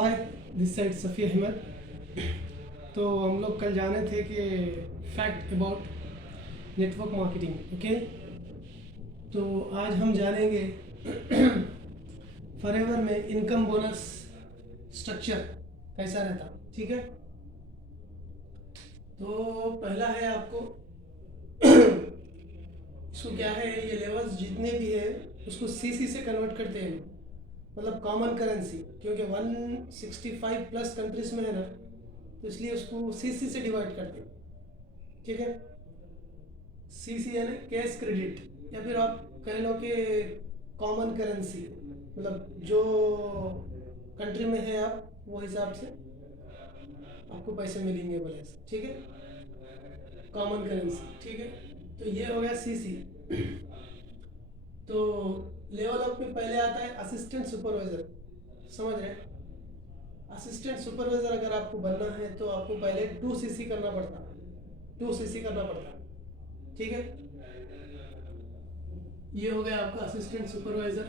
Hi, this side Safi Ahmad. तो हम लोग कल जाने थे कि fact about network marketing. Okay, तो आज हम जानेंगे फॉरएवर में इनकम बोनस स्ट्रक्चर कैसा रहता। ठीक है, तो पहला है आपको इसको क्या है, ये लेवल्स जितने भी है उसको सीसी से कन्वर्ट करते हैं, मतलब कॉमन करेंसी, क्योंकि 165 प्लस कंट्रीज में है ना, तो इसलिए उसको सीसी से डिवाइड करते हैं। ठीक है, सीसी यानी कैश क्रेडिट, या फिर आप कह लो कि कॉमन करेंसी, मतलब जो कंट्री में है आप वो हिसाब से आपको पैसे मिलेंगे बोले। ठीक है, कॉमन करेंसी। ठीक है, तो ये हो गया सीसी। तो लेवल अप में पहले आता है असिस्टेंट सुपरवाइजर। समझ रहे हैं? असिस्टेंट सुपरवाइजर अगर आपको बनना है तो आपको पहले 2 सीसी करना पड़ता, 2 सीसी करना पड़ता। ठीक है, ये हो गया आपका असिस्टेंट सुपरवाइजर।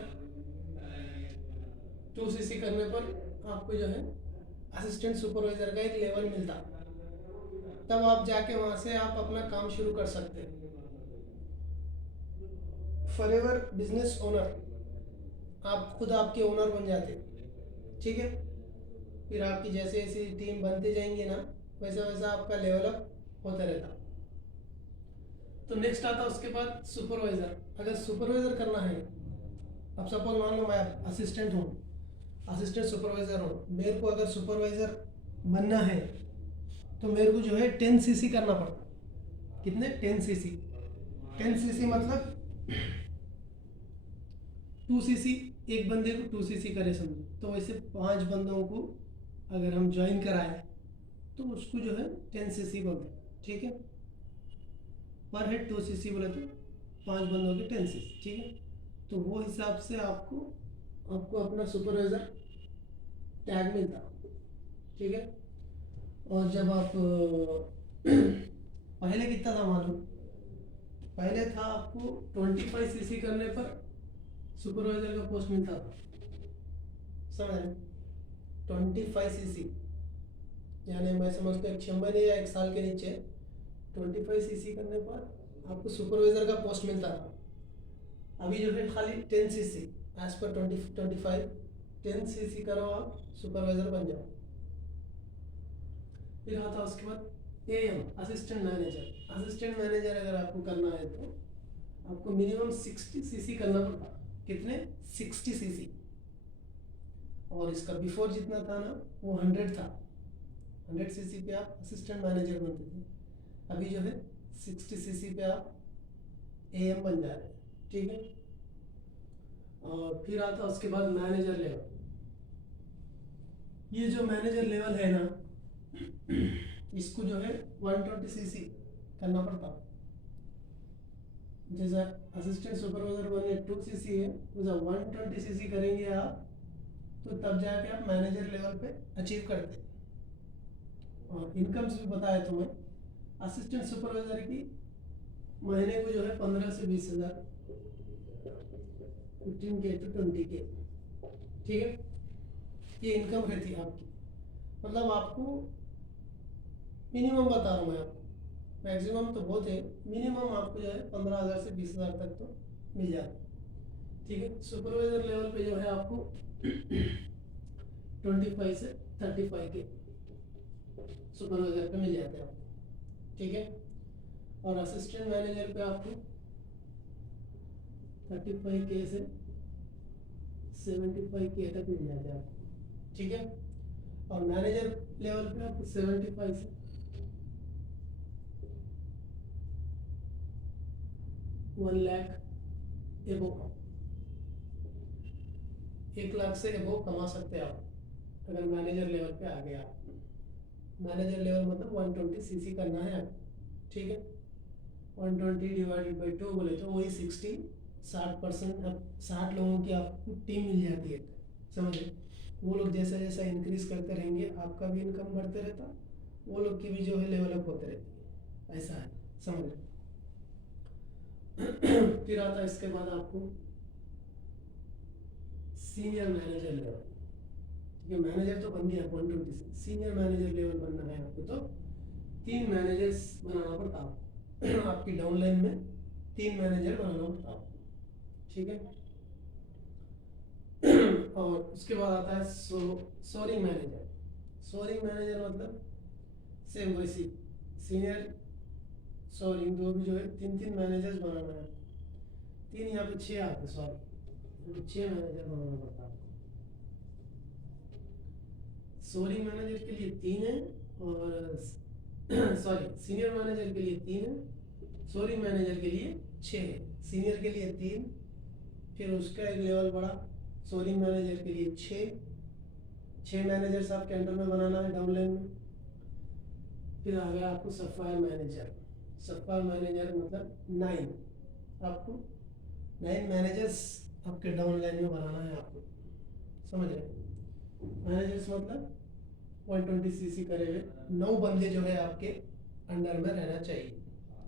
2 सीसी करने पर आपको जो है असिस्टेंट सुपरवाइजर का एक लेवल मिलता, तब आप जाके वहाँ से आप अपना काम शुरू कर सकते हैं। फॉरएवर बिजनेस ओनर, आप खुद आपके ओनर बन जाते। ठीक है, फिर आपकी जैसे जैसे टीम बनते जाएंगे ना, वैसा वैसा आपका लेवल अप होता रहता। तो नेक्स्ट आता उसके बाद सुपरवाइजर। अगर सुपरवाइजर करना है, अब सपोज मान लो मैं असिस्टेंट हूँ, असिस्टेंट सुपरवाइजर हूँ, मेरे को अगर सुपरवाइजर बनना है तो मेरे को जो है 10 सीसी करना पड़ता। कितने? 10 सीसी। 10 सीसी मतलब 2 सीसी, एक बंदे को 2 सीसी करे समझो, तो वैसे 5 बंदों को अगर हम ज्वाइन कराए तो उसको जो है 10 सीसी बोलते। ठीक है, पर हेड 2 सीसी बोले तो 5 बंदों के 10 सीसी। ठीक है, तो वो हिसाब से आपको आपको अपना सुपरवाइजर टैग मिलता। ठीक है, और जब आप पहले कितना था मालूम? पहले था आपको 25 सीसी करने पर सुपरवाइजर का पोस्ट मिलता था। समझ रहे? 25 सीसी यानी मैं समझता हूँ 6 महीने या 1 साल के नीचे 25 सीसी करने पर आपको सुपरवाइजर का पोस्ट मिलता था। अभी जो है खाली 10 सीसी, एज पर 2025 10 सीसी करो, आप सुपरवाइजर बन जाओ। फिर आता उसके बाद am, assistant manager. Assistant manager अगर आपको करना है तो आपको मिनिमम 60 सीसी करना पड़ता। कितने? 60 सीसी। और इसका बिफोर जितना था ना वो 100 था। 100 सीसी पे आप असिस्टेंट मैनेजर बनते थे, अभी जो है 60 सीसी पे आप एएम बन जा रहे हैं। ठीक है, और फिर आता उसके बाद मैनेजर लेवल। ये जो मैनेजर लेवल है ना, इसको जो है 120 सीसी करना पड़ता। जैसा असिस्टेंट सुपरवाइजर बने 2 सीसी है, वैसा 120 सीसी करेंगे आप तो तब जाके आप मैनेजर लेवल पे अचीव करते। और इनकम्स भी बताया तुम्हें, असिस्टेंट सुपरवाइजर की महीने को जो है 15 से 20 हज़ार, 15K to 20K। ठीक है, ये इनकम रहती है आपकी। मतलब आपको मिनिमम बता रहा हूँ मैं आपको, मैक्सिमम तो बहुत है, मिनिमम आपको जो है 15,000 से 20,000 तक तो मिल जाता। ठीक है, सुपरवाइजर लेवल पे जो है आपको 25 से 35K सुपरवाइजर पे मिल जाते हैं आपको। ठीक है, और असिस्टेंट मैनेजर पे आपको 35K से 75K तक मिल जाते हैं आपको। ठीक है, और मैनेजर लेवल पे आपको 75 से 1 लाख एबो, 1 लाख से एबो कमा सकते हैं आप अगर मैनेजर लेवल पे आ गया आप। मैनेजर लेवल मतलब 120 सीसी करना है आपको। ठीक है, 120 डिवाइडेड बाई 2 बोले तो वही 60, 60%। अब 60 लोगों की आपको टीम मिल जाती है। समझे? वो लोग जैसा जैसा इंक्रीज करते रहेंगे आपका भी इनकम बढ़ते रहता, वो लोग की भी जो है लेवल अप होते रहती है। ऐसा है, समझ रहे? फिर आता है इसके बाद आपको सीनियर मैनेजर लेवल। ठीक है, मैनेजर तो बन गया 120 से, सीनियर मैनेजर लेवल बनना है आपको तो 3 मैनेजर्स बनाना पड़ता आपको आपकी डाउनलाइन में 3 मैनेजर बनाना पड़ता आपको, ठीक है। और उसके बाद आता है सोरिंग मैनेजर। सोरिंग मैनेजर मतलब सेम वैसी सीनियर सोरिंग दो भी जो है 3 मैनेजर्स बनाना है, 3 यहाँ पे 6 आते, सॉरी 6 मैनेजर बनाना पड़ता है आपको। सोरिंग मैनेजर के लिए 3 है और सॉरी सीनियर मैनेजर के लिए 3 है, सोरिंग मैनेजर के लिए 6 है, सीनियर के लिए 3, फिर उसका एक लेवल बढ़ा सोरिंग मैनेजर के लिए 6 मैनेजर्स आपके अंडर में बनाना है डाउनलाइन में। फिर आ गया आपको सफायर मैनेजर। सफायर मैनेजर मतलब 9, आपको 9 मैनेजर्स आपके डाउनलाइन में बनाना है आपको, समझ रहे। मैनेजर्स मतलब 120 सीसी करे हुए 9 बंदे जो है आपके अंडर में रहना चाहिए,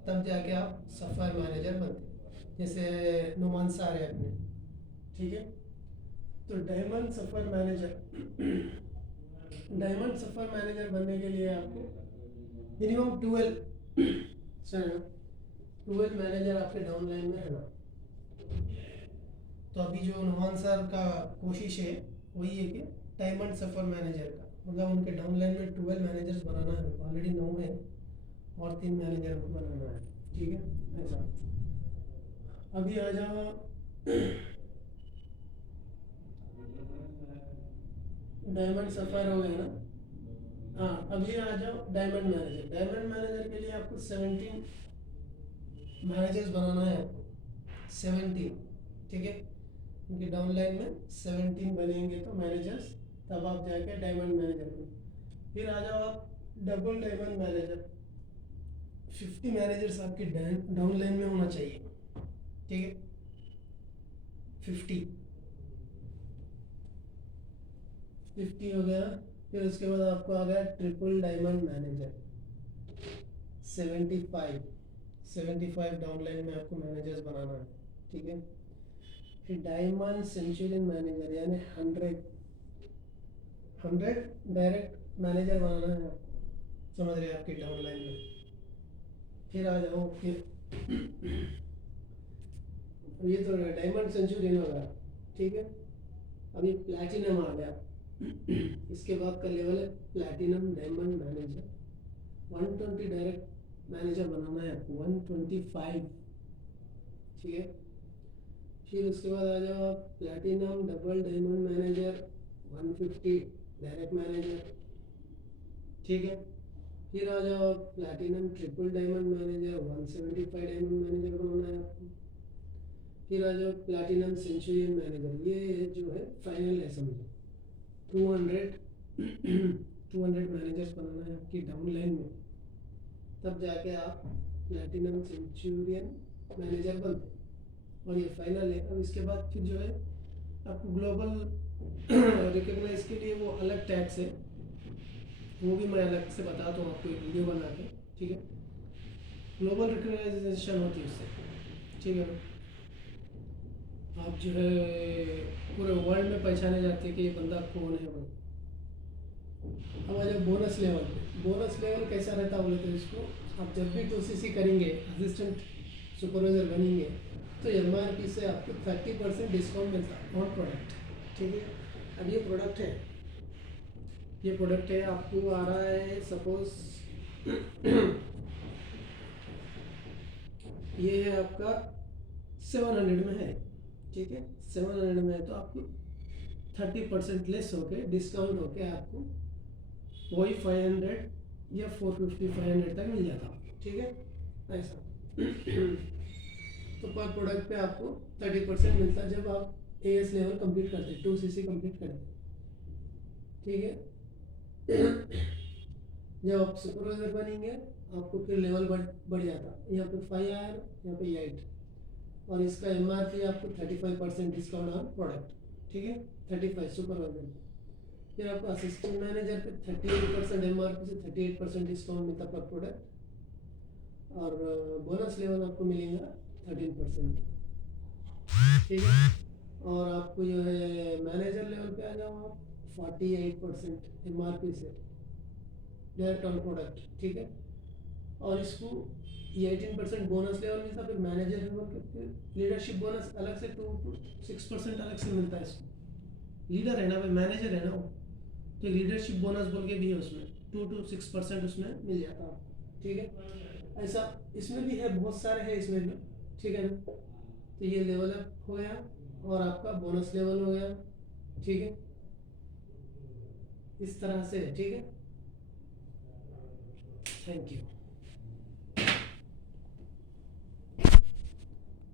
तब जाके आप सफायर मैनेजर बनते, जैसे नुमान सार है अपने, ठीक है। तो diamond sapphire manager diamond sapphire manager बनने के लिए आपको मिनिमम 12 मैनेजर आपके डाउनलाइन में रहना। तो अभी जो नुमान सर का कोशिश है वही है कि डायमंड सफर मैनेजर का मतलब उनके डाउनलाइन में 12 मैनेजर्स बनाना है, ऑलरेडी 9 है और 3 मैनेजर बनाना है, ठीक है। ऐसा अभी आ जाओ डायमंड सफर हो गया ना, हाँ अभी आ जाओ डायमंड मैनेजर। डायमंड मैनेजर के लिए आपको 17 मैनेजर्स बनाना है आपको, 17, ठीक है। क्योंकि डाउनलाइन में 17 बनेंगे तो मैनेजर्स, तब आप जाके डायमंड मैनेजर बनो। फिर आ जाओ आप डबल डायमंड मैनेजर, 50 मैनेजर्स आपके डाउनलाइन में होना चाहिए, ठीक है। 50 हो गया। फिर उसके बाद आपको आ गया ट्रिपल डायमंड मैनेजर, 75 डाउनलाइन में आपको मैनेजर्स बनाना है, ठीक है। फिर डायमंड सेंचुरियन मैनेजर यानी 100 डायरेक्ट मैनेजर बनाना है आपको, समझ रहे हैं, आपकी डाउनलाइन में। फिर आ जाओ फिर ये तो डायमंड सेंचुरियन होगा, ठीक है। अभी प्लैटिनम आ गया इसके बाद का लेवल है platinum diamond manager, 120 direct manager बनाना है आपको, 125, ठीक है। फिर उसके बाद आ जाओ आप platinum double diamond manager, 150 direct manager, ठीक है। फिर आ जाओ आप platinum triple diamond manager, 175 diamond manager बनाना है आपको। फिर आ जाओ प्लैटिनम सेंचुरियन मैनेजर, ये जो है फाइनल है समझो, 200 मैनेजर्स बनाना है आपकी डाउनलाइन में, तब जाके आप प्लैटिनम सेंचुरियन मैनेजर बनते, और ये फाइनल है। अब इसके बाद फिर जो है आपको ग्लोबल रिकॉग्नाइज के लिए वो अलग टैक्स है, वो भी मैं अलग से बताता हूँ आपको एक वीडियो बना के, ठीक है। ग्लोबल रिकॉग्नाइजेशन होती है उससे, ठीक है। आप जो है पूरे वर्ल्ड में पहचाने जाते हैं कि ये बंदा कौन है वो। अब आ जाओ बोनस लेवल पे। बोनस लेवल कैसा रहता है बोले तो इसको आप जब भी 2CC करेंगे, असिस्टेंट सुपरवाइजर बनेंगे, तो MRP से आपको 30% डिस्काउंट मिलता है ऑन प्रोडक्ट, ठीक है। अब ये प्रोडक्ट है, ये प्रोडक्ट है आपको आ रहा है सपोज ये है आपका 700 में है, ठीक है। 700 में है तो आपको 30% लेस होके डिस्काउंट होके आपको वही 500 या 450 500 तक मिल जाता, ठीक है। ऐसा तो पर प्रोडक्ट पे आपको 30% मिलता है जब आप AS लेवल कंप्लीट करते, 2CC कंप्लीट करते, ठीक है। जब आप सुपरवाइजर बनेंगे आपको फिर लेवल बढ़ जाता, यहाँ पे 5 आया, यहाँ पे 8, और इसका MRP आपको 35% डिस्काउंट ऑन प्रोडक्ट, ठीक है। 35 सुपरवाइजर। फिर आपको असिस्टेंट मैनेजर पे 38% MRP से 38% डिस्काउंट मिलता पर प्रोडक्ट, और बोनस लेवल आपको मिलेगा 13%, ठीक है। और आपको जो है मैनेजर लेवल पे आ जाओ आप 48% MRP से डायरेक्ट ऑन प्रोडक्ट, ठीक है। और इसको ये 18% बोनस लेवल मिलता है, फिर मैनेजर लेवल के फिर लीडरशिप बोनस अलग से 2 to 6% अलग से मिलता है इसको। लीडर है ना भाई, मैनेजर है ना वो, तो लीडरशिप बोनस बोल के भी है उसमें 2 to 6% उसमें मिल जाता है, ठीक है। ऐसा इसमें भी है, बहुत सारे हैं इसमें भी, ठीक है ना। तो ये लेवल अप हो गया और आपका बोनस लेवल हो गया, ठीक है। इस तरह से, ठीक है। Thank you.